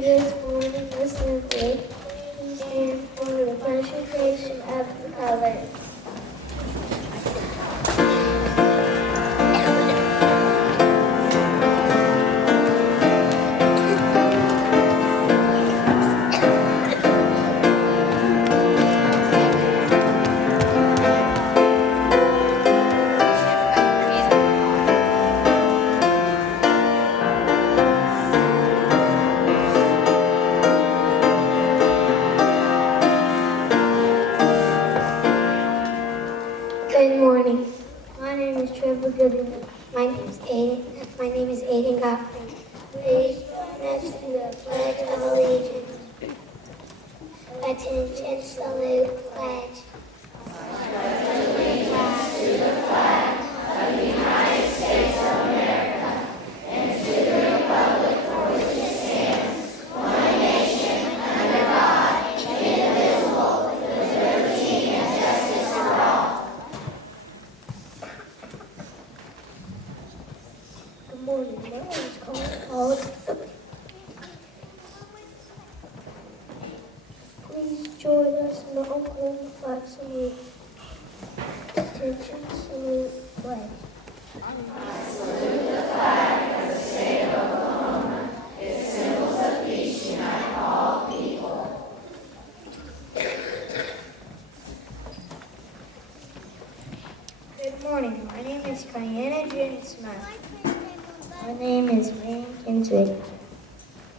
this morning assembly, please stand for the presentation of the colors. Good morning. My name is Trevor Goodman. My name is Aiden Godfrey. Please join us in the Pledge of Allegiance. Attention, salute, pledge. Good morning. My name is Colin. Please join us in the opening flag salute. Attention, salute, pledge. Good morning. My name is Kiana Jen Smith. My name is Wayne Kinswick.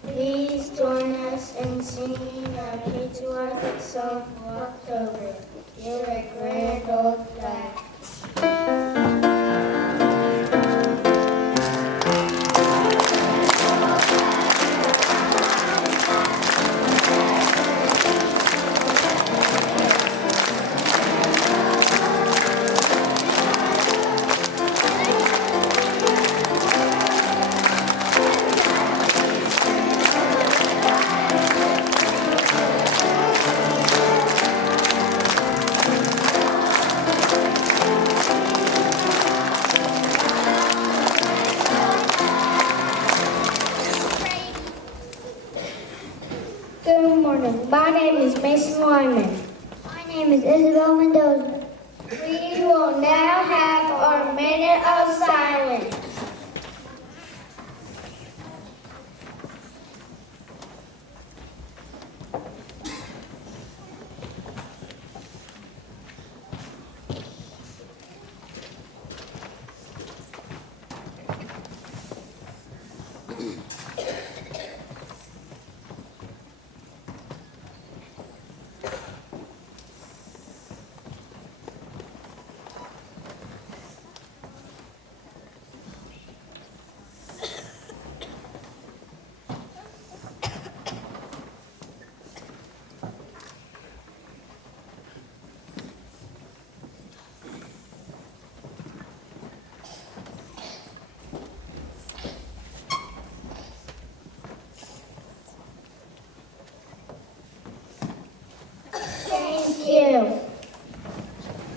Please join us in singing our patriotic song for October. You're a grand old flag. Good morning. My name is Mason Lyman. My name is Isabel Mendoza. We will now have our minute of silence. Thank you.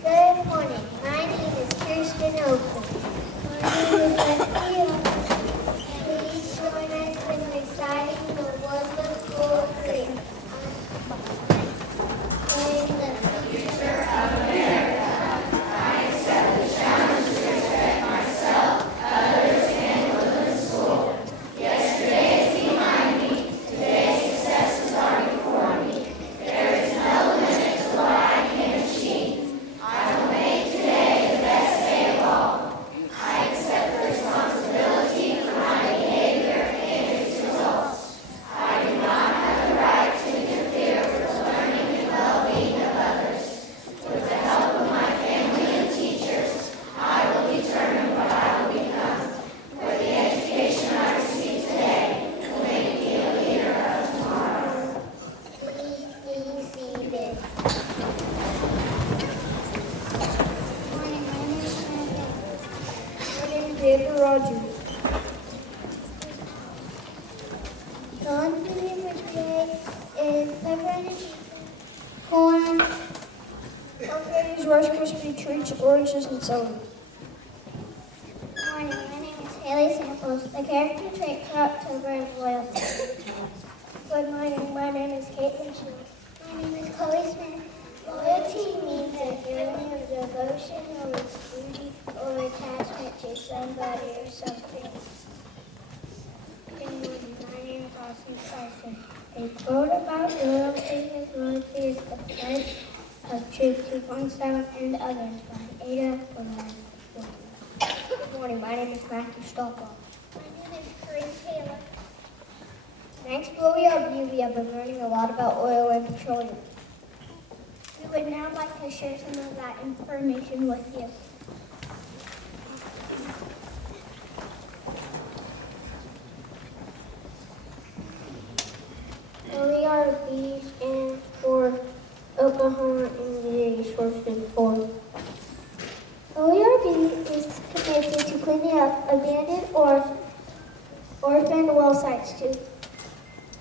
Good morning. My name is Kirsten Oakland. My name is Bethany. Please join us in reciting the Woodlands poetry. In the future of David Rogers. John William today is pepperoni, corn, pumpkins, Rice Krispie treats, oranges, and celery. Good morning. My name is Haley Samples. The character trait for October is loyalty. Good morning. My name is Caitlin Chu. My name is Chloe Smith. Loyalty means a feeling of devotion or duty or attachment to somebody or something. Good morning. My name is Austin Carson. A quote about loyalty is the pledge of truth to oneself and others by Ada Woodlands. Good morning. My name is Matthew Stockwell. My name is Corinne Taylor. Next, we have been learning a lot about oil and petroleum. We would now like to share some of that information with you. OERB stands for Oklahoma Energy Resources Board. OERB is committed to cleaning up abandoned or orphaned well sites too.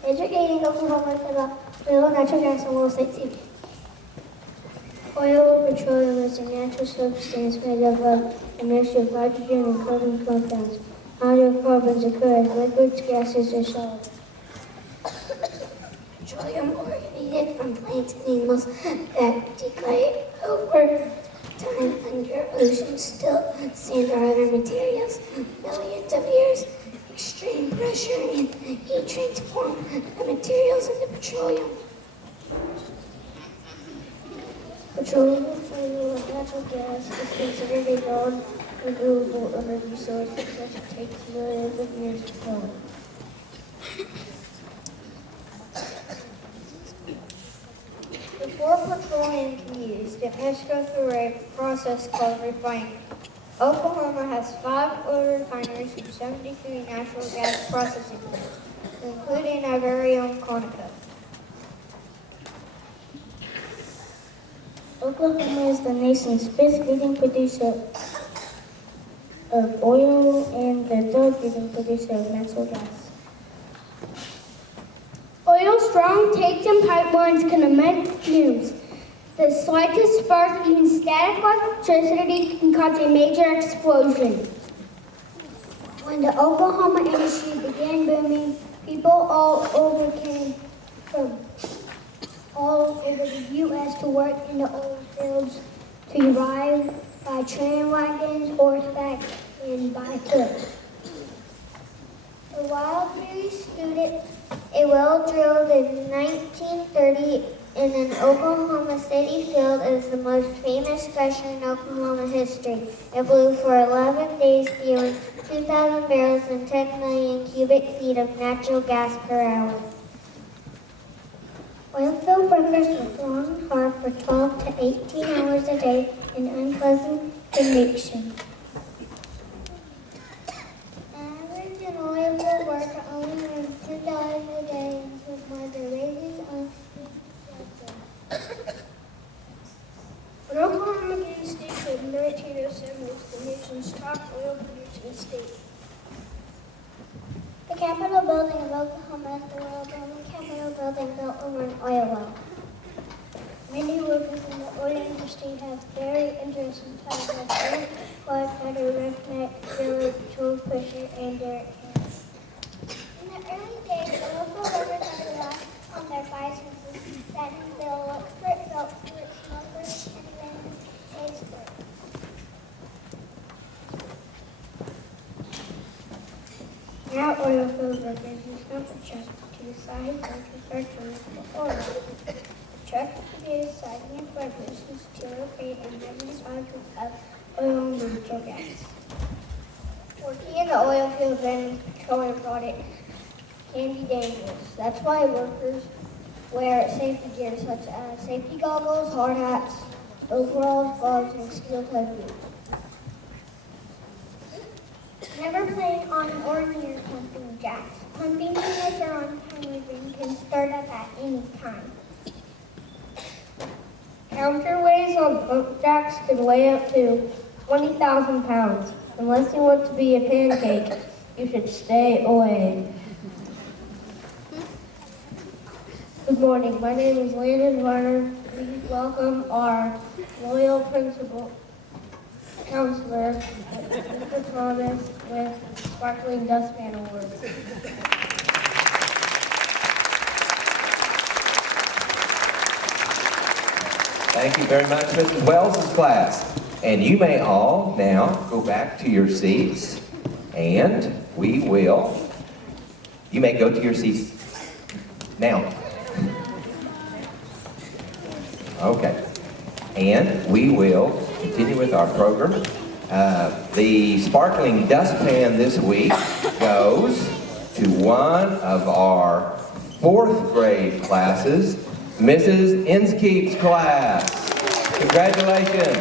Educating Oklahomans about oil, natural gas, and well site safety. Oil or petroleum is a natural substance made up of a mixture of hydrogen and carbon compounds. Hydrocarbons occur as liquids, gases, or solids. Petroleum originated from plants and animals that degrade over time under ocean, still sand, or other materials. Millions of years. Extreme pressure and heat transform the materials into petroleum. Petroleum with natural gas is considered a non-renewable energy source because it takes millions of years to form. Before petroleum can be used, it must go through a process called refining. Oklahoma has 5 oil refineries and 73 natural gas processing plants, including our very own Ponca. Oklahoma is the nation's 5th leading producer of oil and the 3rd leading producer of natural gas. Oil's strong takes and pipelines can emit fumes. The slightest spark, even static electricity, can cause a major explosion. When the Oklahoma industry began booming, people all over came from all over the U.S. to work in the oil fields, to arrive by train wagons, horseback, and by foot. The Wildberry student, a well drilled in 1930 in an Oklahoma City field, is the most famous gusher in Oklahoma history. It blew for 11 days, spewing 2,000 barrels and 10 million cubic feet of natural gas per hour. Oilfield workers work long and hard for 12 to 18 hours a day in unpleasant conditions. Average an oilfield worker only earns $10 a day until their wages on When Oklahoma gained statehood in 1907, it was the nation's top oil producing state. The Capitol building of Oklahoma is the world-only Capitol building built over an oil well. Many workers in the oil industry have very interesting titles like firefighter, roughneck, driller, tool pusher, and derrick hand. In the early days, oilfield workers had to rely on their bicycles that had built foot belts for its smokers and then chase work. Now oilfield workers use dumper trucks to decide when to start to move the oil. The truck produces siding and vibrations to locate and measure molecules of oil and natural gas. Working in the oil field and petroleum products can be dangerous. That's why workers wear safety gear such as safety goggles, hard hats, overalls, gloves, and steel-toed boots. Never playing on an ordinary pumping jacks. Pumping units or on-time moving can start up at any time. Counterweights on pump jacks can weigh up to 20,000 pounds. Unless you want to be a pancake, you should stay away. Good morning. My name is Landon Warner. Please welcome our loyal principal counselor, Mr. Thomas, with the Sparkling Dustpan Award. Good morning. My name is Landon Warner. Please welcome our loyal principal counselor, Mr. Thomas, with the Sparkling Dustpan Award. Good morning. My name is Landon Warner. Please welcome our loyal principal counselor, Mr. Thomas, with the Sparkling Dustpan Award. Thank you very much, Mrs. Wells' class. And you may all now go back to your seats, and you may go to your seats now. Okay. And we will continue with our program. The sparkling dustpan this week goes to one of our 4th grade classes, Mrs. Inskeep's class. Congratulations.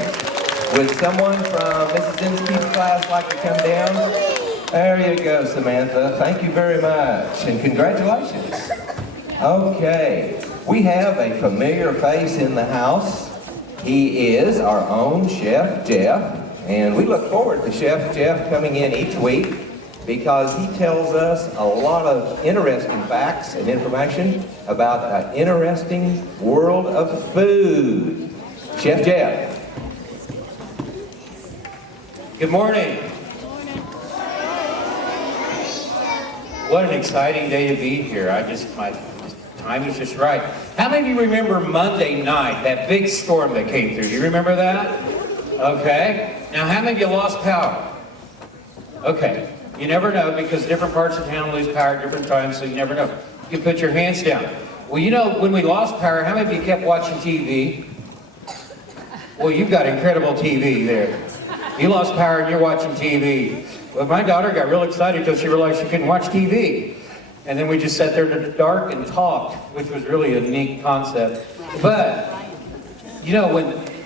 Would someone from Mrs. Inskeep's class like to come down? There you go, Samantha. Thank you very much, and congratulations. Okay, we have a familiar face in the house. He is our own Chef Jeff, and we look forward to Chef Jeff coming in each week because he tells us a lot of interesting facts and information about an interesting world of food. Chef Jeff. Good morning. What an exciting day to be here. My time is just right. How many of you remember Monday night, that big storm that came through? You remember that? Okay. Now, how many of you lost power? Okay. You never know because different parts of town lose power at different times, so you never know. You can put your hands down. Well, you know, when we lost power, how many of you kept watching TV? Well, you've got incredible TV there. You lost power and you're watching TV. Well, my daughter got real excited until she realized she couldn't watch TV. And then we just sat there in the dark and talked, which was really a neat concept. But, you know,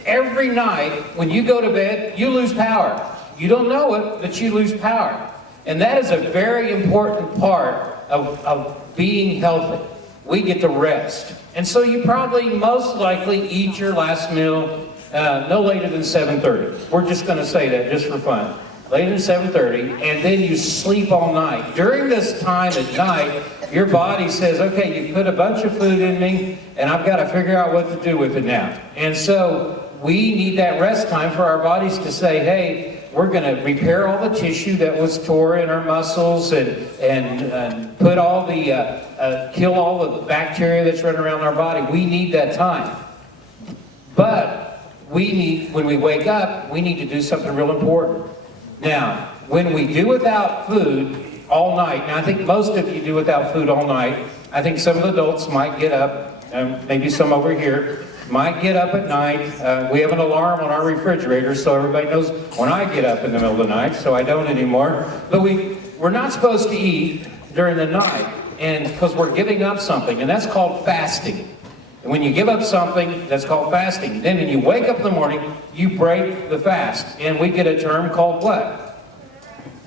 every night when you go to bed, you lose power. You don't know it, but you lose power. And that is a very important part of being healthy. We get to rest. And so you probably most likely eat your last meal no later than 7:30. We're just going to say that just for fun. Later than 7:30, and then you sleep all night. During this time at night, your body says, okay, you put a bunch of food in me, and I've got to figure out what to do with it now. And so we need that rest time for our bodies to say, hey, we're going to repair all the tissue that was tore in our muscles and put all the, kill all the bacteria that's running around our body. We need that time. But when we wake up, we need to do something real important. Now, when we do without food all night, now I think most of you do without food all night. I think some of the adults might get up, maybe some over here, might get up at night. We have an alarm on our refrigerator so everybody knows when I get up in the middle of the night, so I don't anymore. But we're not supposed to eat during the night, and because we're giving up something, and that's called fasting. And when you give up something, that's called fasting. Then when you wake up in the morning, you break the fast. And we get a term called what?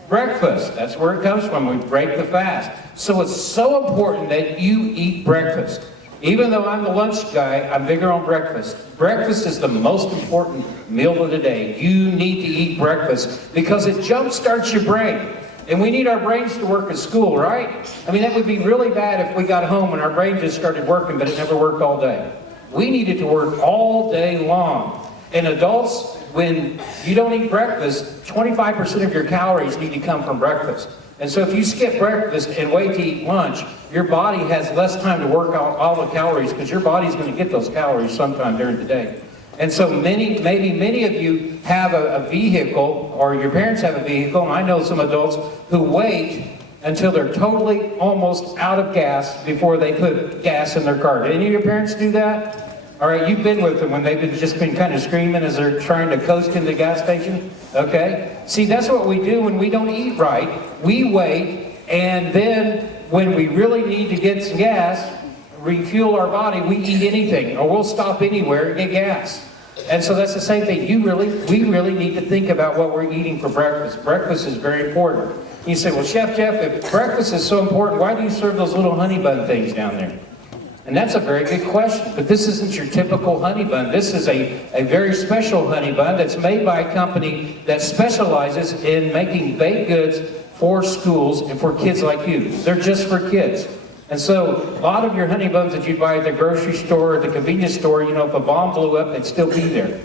Breakfast. That's where it comes from. We break the fast. So it's so important that you eat breakfast. Even though I'm the lunch guy, I'm bigger on breakfast. Breakfast is the most important meal of the day. You need to eat breakfast because it jumpstarts your brain. And we need our brains to work at school, right? I mean, that would be really bad if we got home and our brain just started working, but it never worked all day. We need it to work all day long. And adults, when you don't eat breakfast, 25% of your calories need to come from breakfast. And so if you skip breakfast and wait to eat lunch, your body has less time to work out all the calories because your body's going to get those calories sometime during the day. And so maybe many of you have a vehicle, or your parents have a vehicle, and I know some adults who wait until they're totally almost out of gas before they put gas in their car. Did any of your parents do that? All right, you've been with them when they've just been kind of screaming as they're trying to coast into the gas station? Okay? See, that's what we do when we don't eat right. We wait, and then when we really need to get some gas, refuel our body, we eat anything, or we'll stop anywhere and get gas. And so that's the same thing. We really need to think about what we're eating for breakfast. Breakfast is very important. You say, well, Chef Jeff, if breakfast is so important, why do you serve those little honey bun things down there? And that's a very good question. But this isn't your typical honey bun. This is a very special honey bun that's made by a company that specializes in making baked goods for schools and for kids like you. They're just for kids. And so a lot of your honey buns that you'd buy at the grocery store or the convenience store, you know, if a bomb blew up, they'd still be there.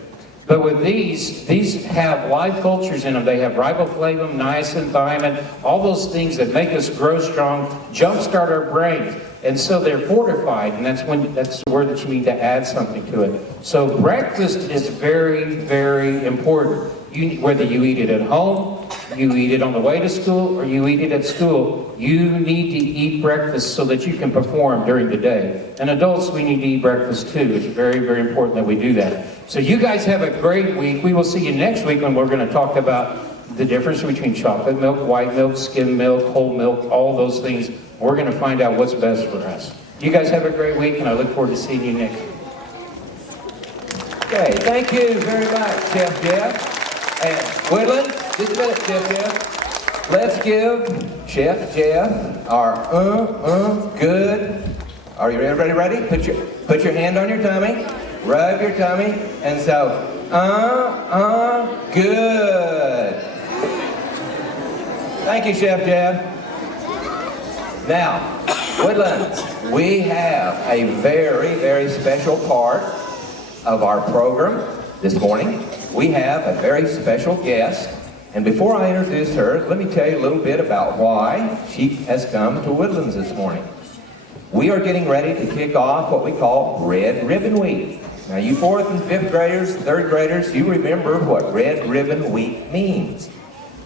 But with these have live cultures in them. They have riboflavin, niacin, thiamine, all those things that make us grow strong, jumpstart our brains. And so they're fortified, and that's the word that you need to add something to it. So breakfast is very, very important. Whether you eat it at home, you eat it on the way to school, or you eat it at school, you need to eat breakfast so that you can perform during the day. And adults, we need to eat breakfast too. It's very, very important that we do that. So you guys have a great week. We will see you next week when we're going to talk about the difference between chocolate milk, white milk, skim milk, whole milk, all those things. We're going to find out what's best for us. You guys have a great week, and I look forward to seeing you next week. Okay, thank you very much, Chef Jeff. And Woodland, just a minute, Chef Jeff. Let's give Chef Jeff our good. Are you ready? Put your hand on your tummy, rub your tummy, and so good. Thank you, Chef Jeff. Now, Woodlands, we have a very, very special part of our program this morning. We have a very special guest, and before I introduce her, let me tell you a little bit about why she has come to Woodlands this morning. We are getting ready to kick off what we call Red Ribbon Week. Now, you 4th and 5th graders, 3rd graders, you remember what Red Ribbon Week means.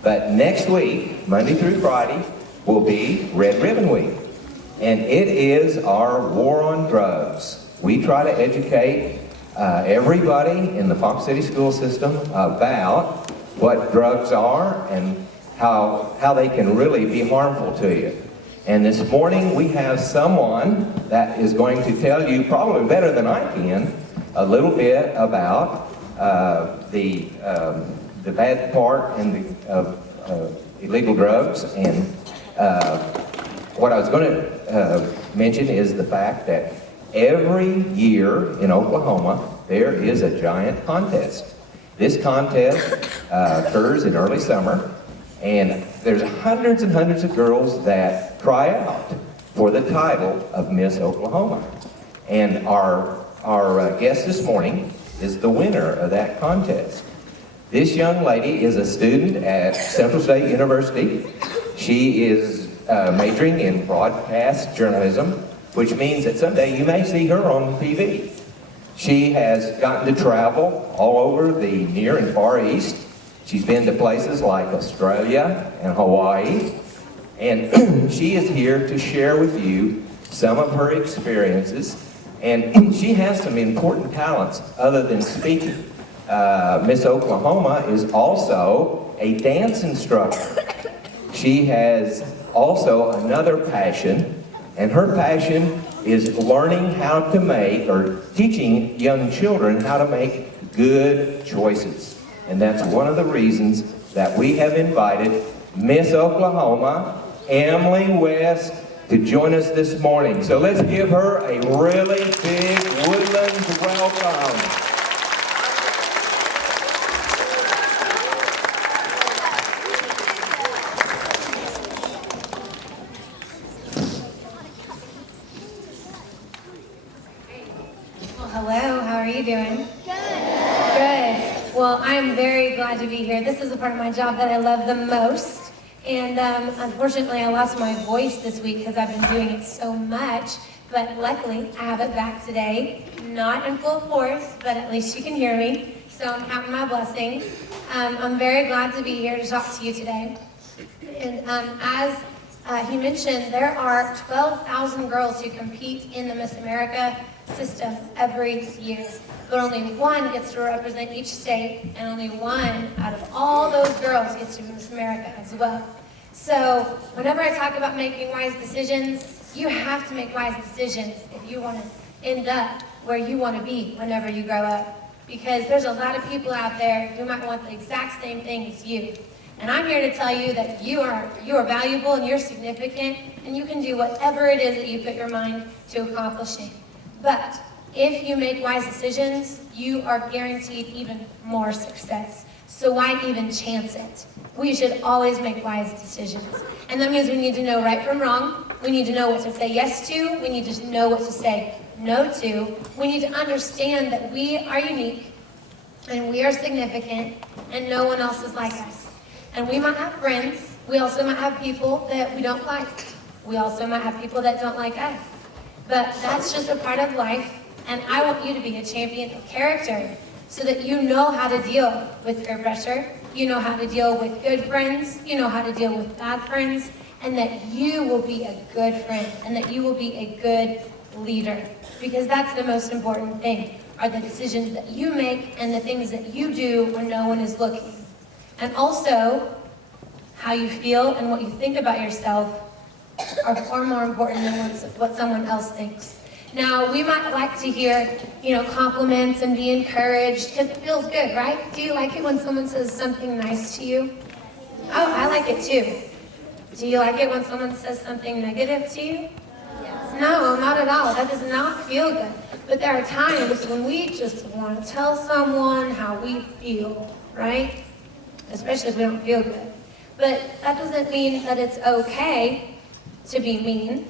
But next week, Monday through Friday, will be Red Ribbon Week. And it is our war on drugs. We try to educate everybody in the Ponca City school system about what drugs are and how they can really be harmful to you. And this morning we have someone that is going to tell you, probably better than I can, a little bit about the bad part of illegal drugs. And what I was going to mention is the fact that every year in Oklahoma there is a giant contest. This contest occurs in early summer, and there's hundreds and hundreds of girls that try out for the title of Miss Oklahoma. And our guest this morning is the winner of that contest. This young lady is a student at Central State University. She is majoring in broadcast journalism, which means that someday you may see her on TV. She has gotten to travel all over the near and far east. She's been to places like Australia and Hawaii, and she is here to share with you some of her experiences. And she has some important talents other than speaking. Miss Oklahoma is also a dance instructor. She has also another passion, and her passion is learning how to make, or teaching young children how to make good choices. And that's one of the reasons that we have invited Miss Oklahoma, Emoly West, to join us this morning. So let's give her a really big Woodlands welcome. Hello, how are you doing? Good. Well, I'm very glad to be here. This is the part of my job that I love the most. And unfortunately, I lost my voice this week because I've been doing it so much. But luckily, I have it back today. Not in full force, but at least you can hear me. So I'm counting my blessings. I'm very glad to be here to talk to you today. And as he mentioned, there are 12,000 girls who compete in the Miss America system every year, but only one gets to represent each state, and only one out of all those girls gets to be Miss America as well. So whenever I talk about making wise decisions, you have to make wise decisions if you want to end up where you want to be whenever you grow up, because there's a lot of people out there who might want the exact same thing as you. And I'm here to tell you that you are valuable and you're significant, and you can do whatever it is that you put your mind to accomplishing. But if you make wise decisions, you are guaranteed even more success. So why even chance it? We should always make wise decisions. And that means we need to know right from wrong. We need to know what to say yes to. We need to know what to say no to. We need to understand that we are unique. and we are significant, and no one else is like us. And we might have friends. We also might have people that we don't like. We also might have people that don't like us. But that's just a part of life, and I want you to be a champion of character so that you know how to deal with peer pressure, you know how to deal with good friends, you know how to deal with bad friends, and that you will be a good friend, and that you will be a good leader. Because that's the most important thing, are the decisions that you make and the things that you do when no one is looking. And also, how you feel and what you think about yourself are far more important than what someone else thinks. Now, we might like to hear, compliments and be encouraged because it feels good, right? Do you like it when someone says something nice to you? Oh, I like it too. Do you like it when someone says something negative to you? No, not at all. That does not feel good. But there are times when we just want to tell someone how we feel, right? Especially if we don't feel good. But that doesn't mean that it's okay to be mean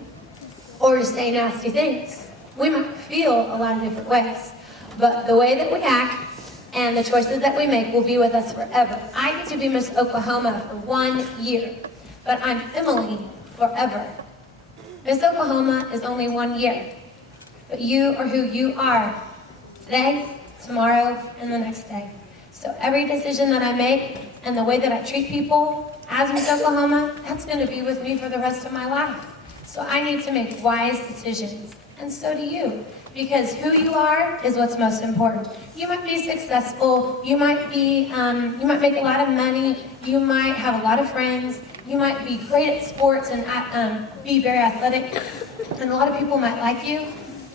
or to say nasty things. We might feel a lot of different ways, but the way that we act and the choices that we make will be with us forever. I get to be Miss Oklahoma for 1 year, but I'm Emoly forever. Miss Oklahoma is only 1 year, but you are who you are today, tomorrow, and the next day. So every decision that I make and the way that I treat people as Miss Oklahoma, that's going to be with me for the rest of my life. So I need to make wise decisions, and so do you, because who you are is what's most important. You might be successful, you might make a lot of money, you might have a lot of friends, you might be great at sports and be very athletic, and a lot of people might like you,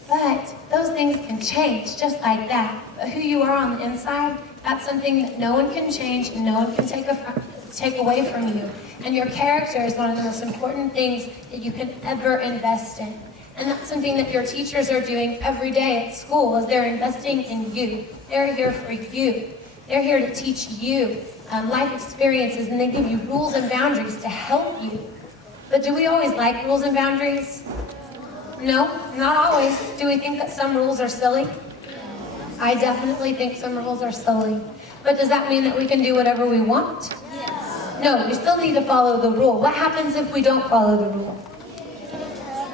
but those things can change just like that. But who you are on the inside, that's something that no one can change and no one can take away from you. And your character is one of the most important things that you can ever invest in. And that's something that your teachers are doing every day at school, is they're investing in you. They're here for you. They're here to teach you life experiences, and they give you rules and boundaries to help you. But do we always like rules and boundaries? No, not always. Do we think that some rules are silly? I definitely think some rules are silly. But does that mean that we can do whatever we want? No, we still need to follow the rule. What happens if we don't follow the rule?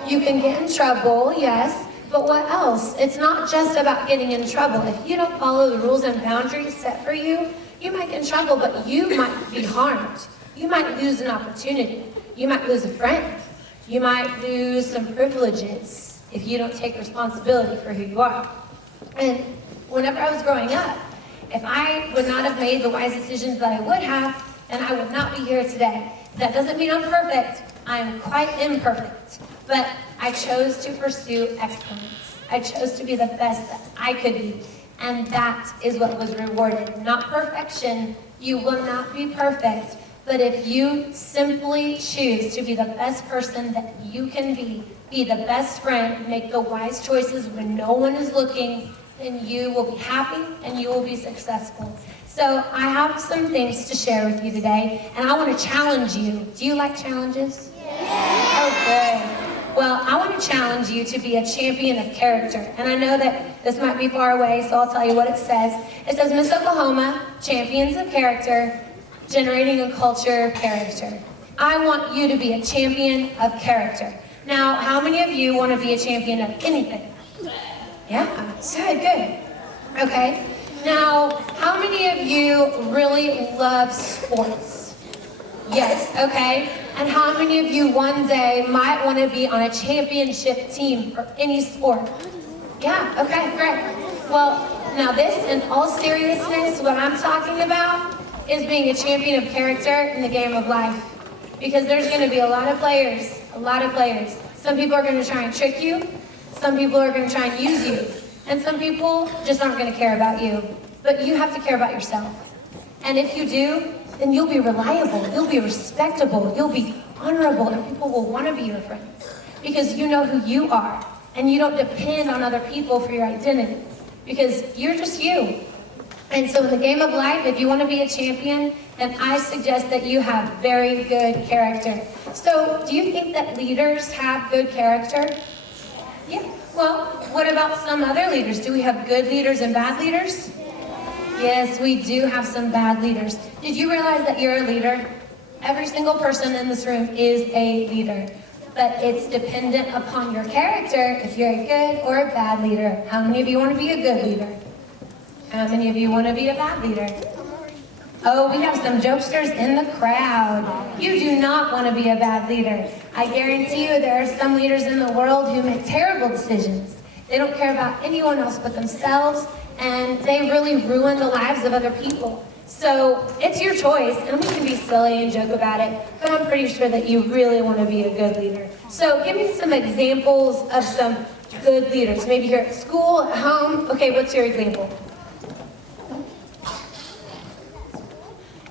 You can get in trouble, yes, but what else? It's not just about getting in trouble. If you don't follow the rules and boundaries set for you, you might get in trouble, but you might be harmed. You might lose an opportunity. You might lose a friend. You might lose some privileges if you don't take responsibility for who you are. And whenever I was growing up, if I would not have made the wise decisions that I would have, then I would not be here today. That doesn't mean I'm perfect. I'm quite imperfect. But I chose to pursue excellence. I chose to be the best that I could be. And that is what was rewarded. Not perfection. You will not be perfect. But if you simply choose to be the best person that you can be the best friend, make the wise choices when no one is looking, then you will be happy and you will be successful. So I have some things to share with you today, and I want to challenge you. Do you like challenges? Yes. Oh, good. Well, I want to challenge you to be a champion of character. And I know that this might be far away, so I'll tell you what it says. It says, Miss Oklahoma, champions of character, generating a culture of character. I want you to be a champion of character. Now, how many of you want to be a champion of anything? Yeah, good. Okay. Now, how many of you really love sports? Yes, okay. And how many of you one day might want to be on a championship team for any sport? Yeah, okay, great. Well, now this, in all seriousness, what I'm talking about is being a champion of character in the game of life. Because there's going to be a lot of players. Some people are going to try and trick you. Some people are going to try and use you. And some people just aren't going to care about you. But you have to care about yourself. And if you do, then you'll be reliable, you'll be respectable, you'll be honorable, and people will want to be your friends. Because you know who you are. And you don't depend on other people for your identity. Because you're just you. And so in the game of life, if you want to be a champion, then I suggest that you have very good character. So do you think that leaders have good character? Yeah. Well, what about some other leaders? Do we have good leaders and bad leaders? Yes, we do have some bad leaders. Did you realize that you're a leader? Every single person in this room is a leader. But it's dependent upon your character if you're a good or a bad leader. How many of you want to be a good leader? How many of you want to be a bad leader? Oh, we have some jokesters in the crowd. You do not want to be a bad leader. I guarantee you there are some leaders in the world who make terrible decisions. They don't care about anyone else but themselves, and they really ruin the lives of other people. So it's your choice, and we can be silly and joke about it, but I'm pretty sure that you really want to be a good leader. So give me some examples of some good leaders. Maybe here at school, at home. Okay, what's your example?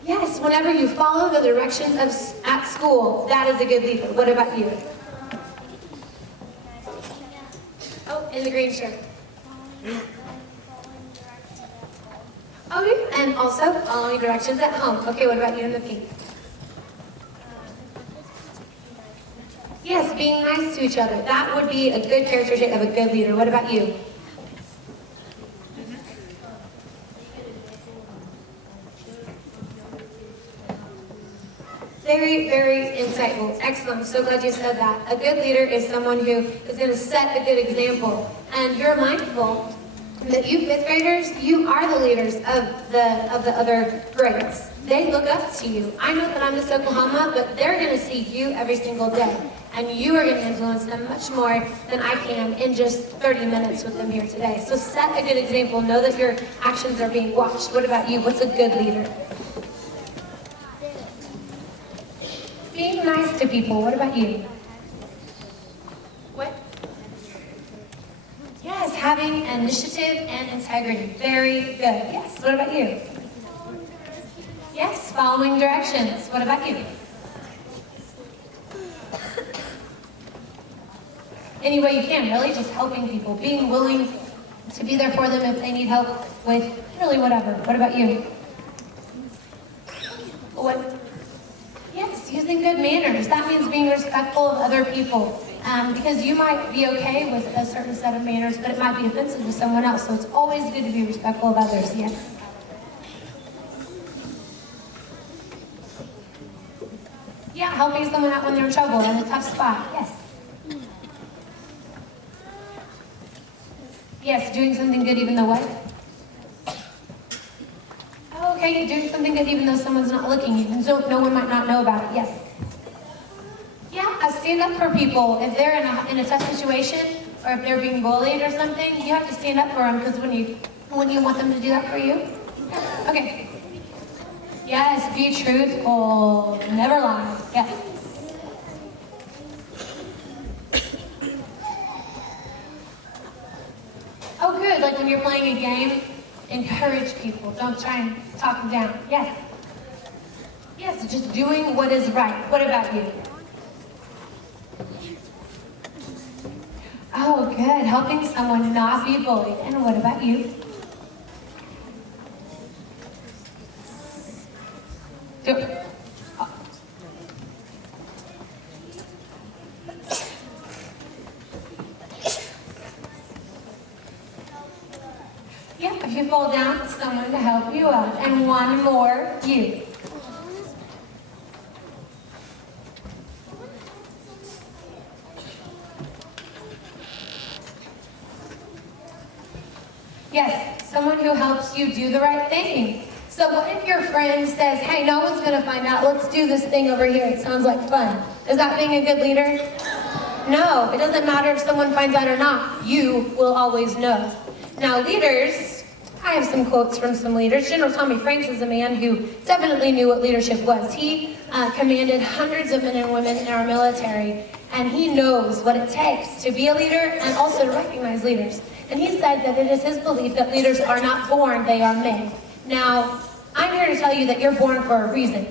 Yes, whenever you follow the directions at school, that is a good leader. What about you? Oh, in the green shirt. Okay, and also following directions at home. Okay, what about you in the pink? Yes, being nice to each other. That would be a good character trait of a good leader. What about you? Very, very insightful. Excellent. I'm so glad you said that. A good leader is someone who is going to set a good example. And you're mindful that you fifth graders, you are the leaders of the other grades. They look up to you. I know that I'm Miss Oklahoma, but they're going to see you every single day. And you are going to influence them much more than I can in just 30 minutes with them here today. So set a good example. Know that your actions are being watched. What about you? What's a good leader? Being nice to people. What about you? What? Yes, having initiative and integrity. Very good. Yes. What about you? Yes, following directions. What about you? Any way you can, really, just helping people. Being willing to be there for them if they need help with really whatever. What about you? What? Yes, using good manners. That means being respectful of other people. Because you might be okay with a certain set of manners, but it might be offensive to someone else. So it's always good to be respectful of others. Yes. Yeah, helping someone out when they're in trouble, in a tough spot. Yes. Yes, doing something good even though what? Oh, okay, doing something good even though someone's not looking, even so no one might not know about it. Yes. Yeah, stand up for people. If they're in a tough situation, or if they're being bullied or something, you have to stand up for them, because when you want them to do that for you. Okay. Yes, be truthful. Never lie. Yes. Oh, good. Like when you're playing a game, encourage people. Don't try and talk them down. Yes. Yes, just doing what is right. What about you? Oh, good. Helping someone not be bullied. And what about you? Yeah, if you fall down, someone to help you up. And one more, you. Yes, someone who helps you do the right thing. So what if your friend says, hey, no one's going to find out, let's do this thing over here, it sounds like fun. Is that being a good leader? No, it doesn't matter if someone finds out or not, you will always know. Now leaders, I have some quotes from some leaders. General Tommy Franks is a man who definitely knew what leadership was. He commanded hundreds of men and women in our military, and he knows what it takes to be a leader and also to recognize leaders. And he said that it is his belief that leaders are not born, they are made. Now, I'm here to tell you that you're born for a reason.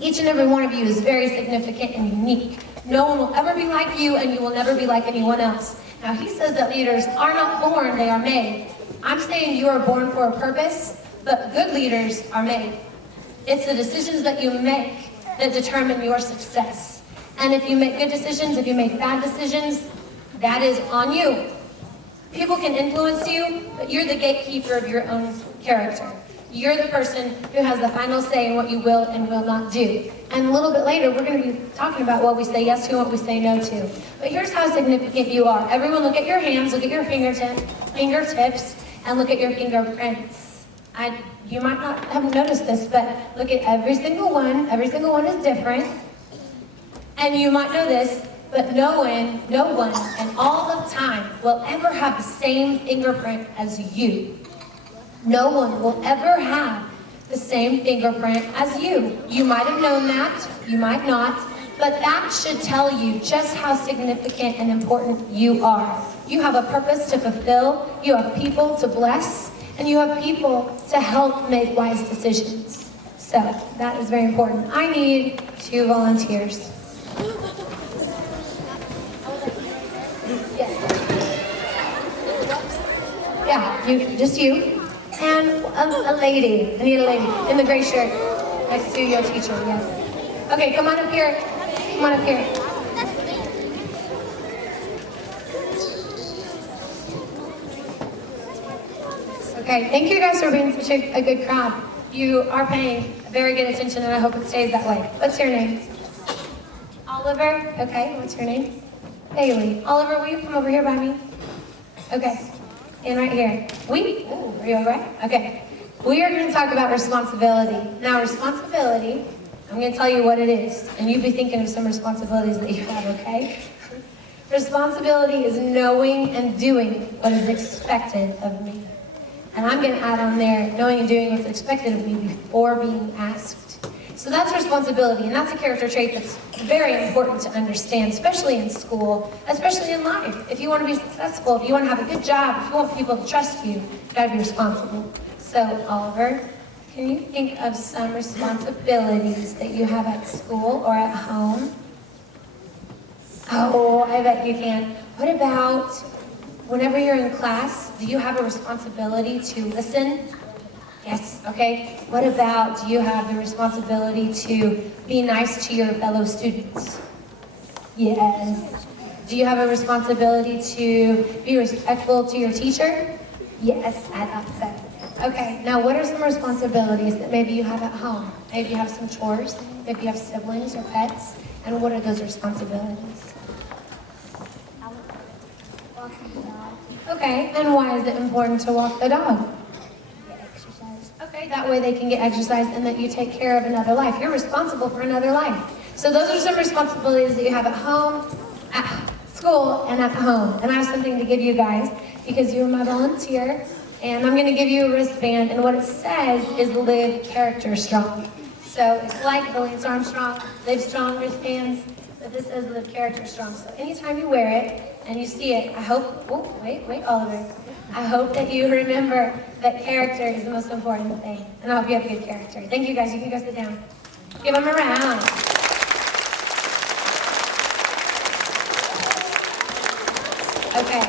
Each and every one of you is very significant and unique. No one will ever be like you, and you will never be like anyone else. Now, he says that leaders are not born, they are made. I'm saying you are born for a purpose, but good leaders are made. It's the decisions that you make that determine your success. And if you make good decisions, if you make bad decisions, that is on you. People can influence you, but you're the gatekeeper of your own character. You're the person who has the final say in what you will and will not do. And a little bit later, we're going to be talking about what we say yes to and what we say no to. But here's how significant you are. Everyone look at your hands, look at your fingertips, and look at your fingerprints. You might not have noticed this, but look at every single one. Every single one is different. And you might know this, but no one in all of time will ever have the same fingerprint as you. No one will ever have the same fingerprint as you. You might have known that, you might not, but that should tell you just how significant and important you are. You have a purpose to fulfill, you have people to bless, and you have people to help make wise decisions. So that is very important. I need 2 volunteers. Yes. Yeah, just you. And a lady. I need a lady in the gray shirt next to your teacher, yes. Okay, come on up here. Come on up here. Okay, thank you guys for being such a good crowd. You are paying very good attention, and I hope it stays that way. What's your name? Oliver? Okay, what's your name? Bailey. Oliver, will you come over here by me? Okay, and right here. Are you all right? Okay. We are going to talk about responsibility. Now, responsibility, I'm going to tell you what it is, and you be thinking of some responsibilities that you have, okay? Responsibility is knowing and doing what is expected of me. And I'm going to add on there, knowing and doing what's expected of me before being asked. So that's responsibility, and that's a character trait that's very important to understand, especially in school, especially in life. If you want to be successful, if you want to have a good job, if you want people to trust you, you've got to be responsible. So, Oliver, can you think of some responsibilities that you have at school or at home? Oh, I bet you can. What about whenever you're in class, do you have a responsibility to listen? Yes, okay. What about, do you have the responsibility to be nice to your fellow students? Yes. Do you have a responsibility to be respectful to your teacher? Yes, I thought so. Okay, now what are some responsibilities that maybe you have at home? Maybe you have some chores, maybe you have siblings or pets, and what are those responsibilities? Okay, and why is it important to walk the dog? Okay, that way they can get exercise and that you take care of another life. You're responsible for another life. So those are some responsibilities that you have at home, at school, and at home. And I have something to give you guys because you're my volunteer. And I'm going to give you a wristband, and what it says is live character strong. So it's like the Lance Armstrong Live Strong wristbands, but this says live character strong. So anytime you wear it and you see it, I hope, wait, Oliver. I hope that you remember that character is the most important thing. And I hope you have good character. Thank you guys. You can go sit down. Give them a round. Okay.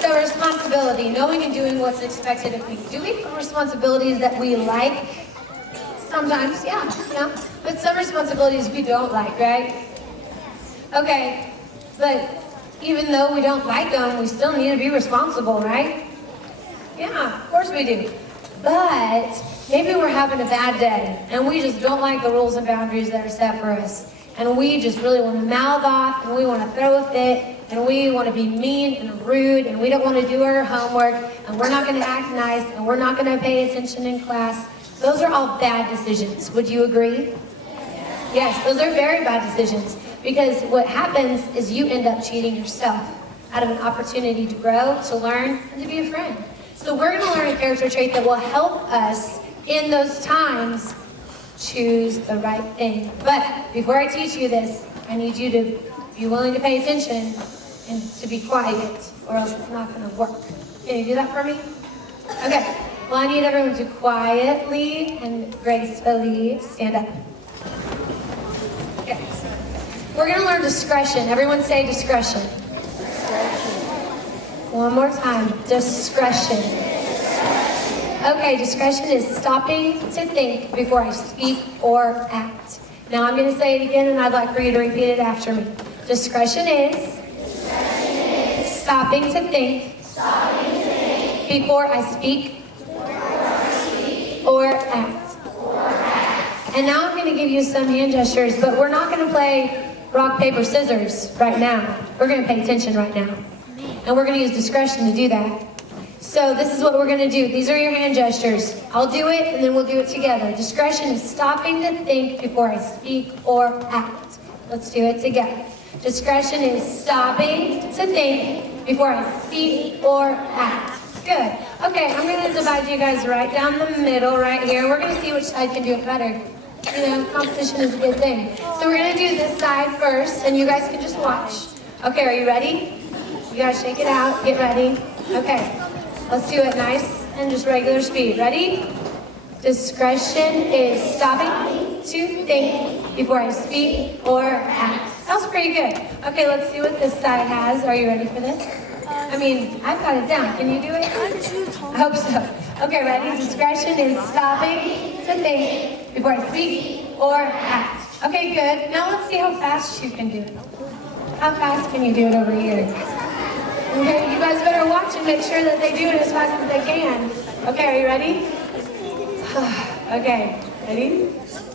So responsibility, knowing and doing what's expected of me. Do we have responsibilities that we like? Sometimes, yeah. But some responsibilities we don't like, right? Okay, but even though we don't like them, we still need to be responsible, right? Yeah, of course we do. But maybe we're having a bad day, and we just don't like the rules and boundaries that are set for us. And we just really want to mouth off, and we want to throw a fit, and we want to be mean and rude, and we don't want to do our homework, and we're not going to act nice, and we're not going to pay attention in class. Those are all bad decisions. Would you agree? Yes, those are very bad decisions, because what happens is you end up cheating yourself out of an opportunity to grow, to learn, and to be a friend. So we're going to learn a character trait that will help us in those times choose the right thing. But before I teach you this, I need you to be willing to pay attention and to be quiet, or else it's not going to work. Can you do that for me? Okay. Well, I need everyone to quietly and gracefully stand up. Okay. We're going to learn discretion. Everyone say discretion. One more time. Discretion. Okay, discretion is stopping to think before I speak or act. Now I'm going to say it again, and I'd like for you to repeat it after me. Discretion is stopping to think before I speak speak or act. And now I'm going to give you some hand gestures, but we're not going to play rock, paper, scissors right now. We're going to pay attention right now. And we're going to use discretion to do that. So this is what we're going to do. These are your hand gestures. I'll do it, and then we'll do it together. Discretion is stopping to think before I speak or act. Let's do it together. Discretion is stopping to think before I speak or act. Good. Okay, I'm going to divide you guys right down the middle right here. We're going to see which side can do it better. You know, competition is a good thing. So we're going to do this side first, and you guys can just watch. Okay, are you ready? You guys shake it out. Get ready. Okay, let's do it nice and just regular speed. Ready? Discretion is stopping to think before I speak or act. That was pretty good. Okay, let's see what this side has. Are you ready for this? I mean, I've got it down. Can you do it? I hope so. Okay, ready? Discretion is stopping to think before I speak or act. Okay, good. Now let's see how fast you can do it. How fast can you do it over here? Okay, you guys better watch and make sure that they do it as fast as they can. Okay, are you ready? Okay, ready?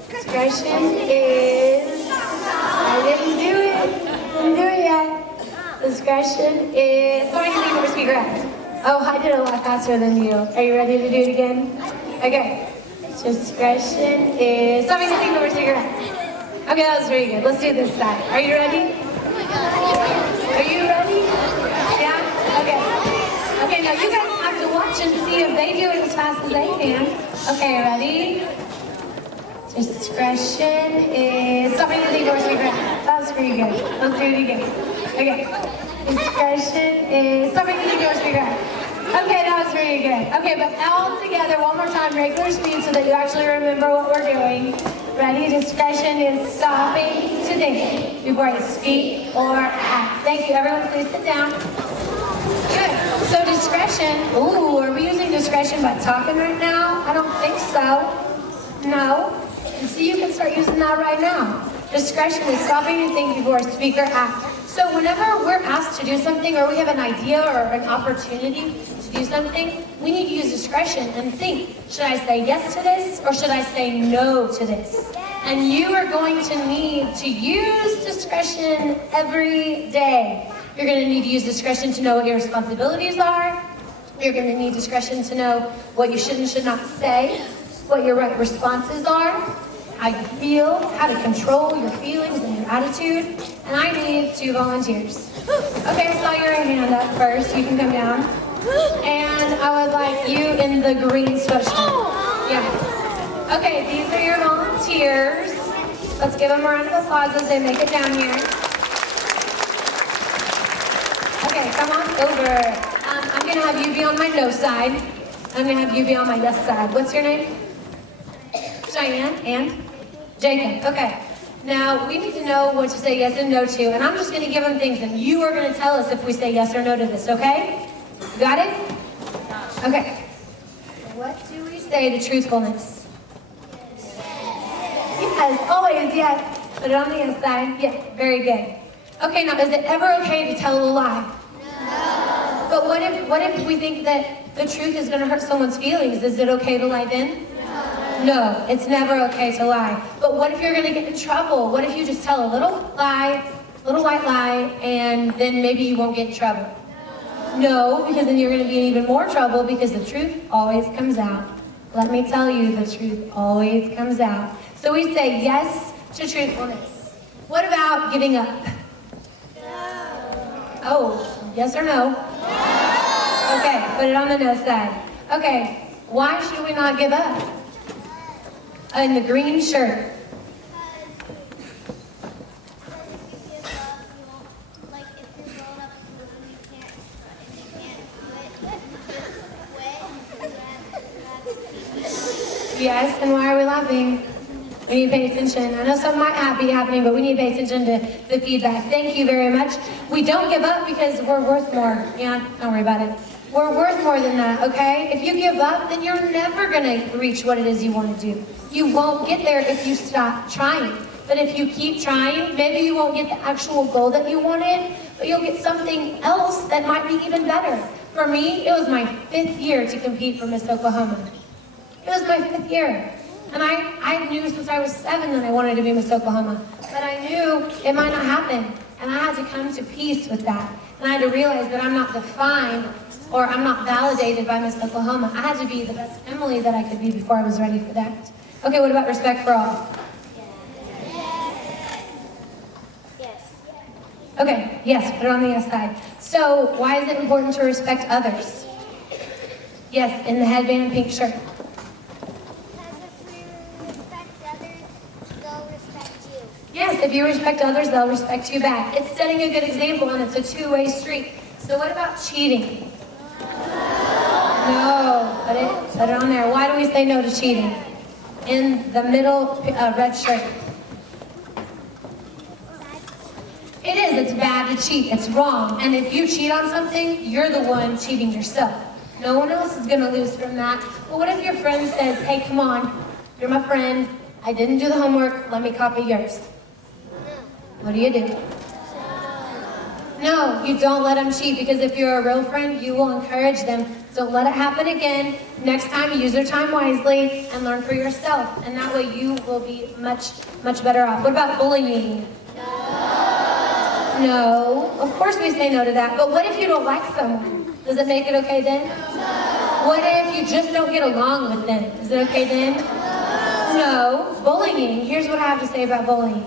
Discretion is... I didn't do it. Didn't do it yet. Discretion is... Somebody can think of a speaker act. Oh, I did it a lot faster than you. Are you ready to do it again? Okay. Discretion is... Somebody can think of a speaker act. Okay, that was pretty good. Let's do this side. Are you ready? Are you ready? Yeah? Okay. Okay, now you guys have to watch and see if they do it as fast as they can. Okay, ready? Discretion is... Somebody can think of a speaker act. That was pretty good. Let's do it again. Okay. Discretion is... Somebody can think of a speaker act. Okay, that was pretty good. Okay, but all together, one more time, regular speed so that you actually remember what we're doing. Ready? Discretion is stopping to think before I speak or act. Thank you. Everyone, please sit down. Good. So discretion. Ooh, are we using discretion by talking right now? I don't think so. No. And so you can start using that right now. Discretion is stopping to think before I speak or act. So whenever we're asked to do something or we have an idea or an opportunity to do something, we need to use discretion and think, should I say yes to this or should I say no to this? And you are going to need to use discretion every day. You're going to need to use discretion to know what your responsibilities are. You're going to need discretion to know what you should and should not say, what your right responses are, how you feel, how to control your feelings and your attitude. And I need 2 volunteers. Okay, I saw your hand up first. You can come down. And I would like you in the green sweatshirt. Yeah. Okay, these are your volunteers. Let's give them a round of applause as they make it down here. Okay, come on over. I'm going to have you be on my no side. I'm going to have you be on my yes side. What's your name? Cheyenne and Jacob. Okay. Now, we need to know what to say yes and no to, and I'm just going to give them things, and you are going to tell us if we say yes or no to this, okay? Got it? Okay. What do we say to truthfulness? Yes, always, yes. Put it on the inside. Yeah, very good. Okay, now, is it ever okay to tell a lie? No. But what if we think that the truth is going to hurt someone's feelings? Is it okay to lie then? No, it's never okay to lie. But what if you're going to get in trouble? What if you just tell a little lie, little white lie, and then maybe you won't get in trouble? No, because then you're going to be in even more trouble because the truth always comes out. Let me tell you, the truth always comes out. So we say yes to truthfulness. What about giving up? No. Oh, yes or no? No. Okay, put it on the no side. Okay, why should we not give up? In the green shirt. Yes, and why are we laughing? We need to pay attention. I know something might be happening, but we need to pay attention to the feedback. Thank you very much. We don't give up because we're worth more. Yeah, don't worry about it. We're worth more than that, okay? If you give up, then you're never going to reach what it is you want to do. You won't get there if you stop trying. But if you keep trying, maybe you won't get the actual goal that you wanted, but you'll get something else that might be even better. For me, it was my 5th year to compete for Miss Oklahoma. It was my 5th year. And I knew since I was 7 that I wanted to be Miss Oklahoma. But I knew it might not happen. And I had to come to peace with that. And I had to realize that I'm not defined or I'm not validated by Miss Oklahoma. I had to be the best Emily that I could be before I was ready for that. Okay, what about respect for all? Yes. Okay, yes, put it on the yes side. So, why is it important to respect others? Yes, in the headband and pink shirt. Because if we respect others, they'll respect you. Yes, if you respect others, they'll respect you back. It's setting a good example, and it's a two-way street. So what about cheating? No, put it on there. Why do we say no to cheating? In the middle red shirt. It is, it's bad to cheat, it's wrong. And if you cheat on something, you're the one cheating yourself. No one else is gonna lose from that. But what if your friend says, hey, come on, you're my friend, I didn't do the homework, let me copy yours. What do you do? No, you don't let them cheat, because if you're a real friend, you will encourage them. Don't let it happen again. Next time, use your time wisely and learn for yourself. And that way you will be much, much better off. What about bullying? No, of course we say no to that. But what if you don't like someone? Does it make it okay then? What if you just don't get along with them? Is it okay then? No. Bullying. Here's what I have to say about bullying.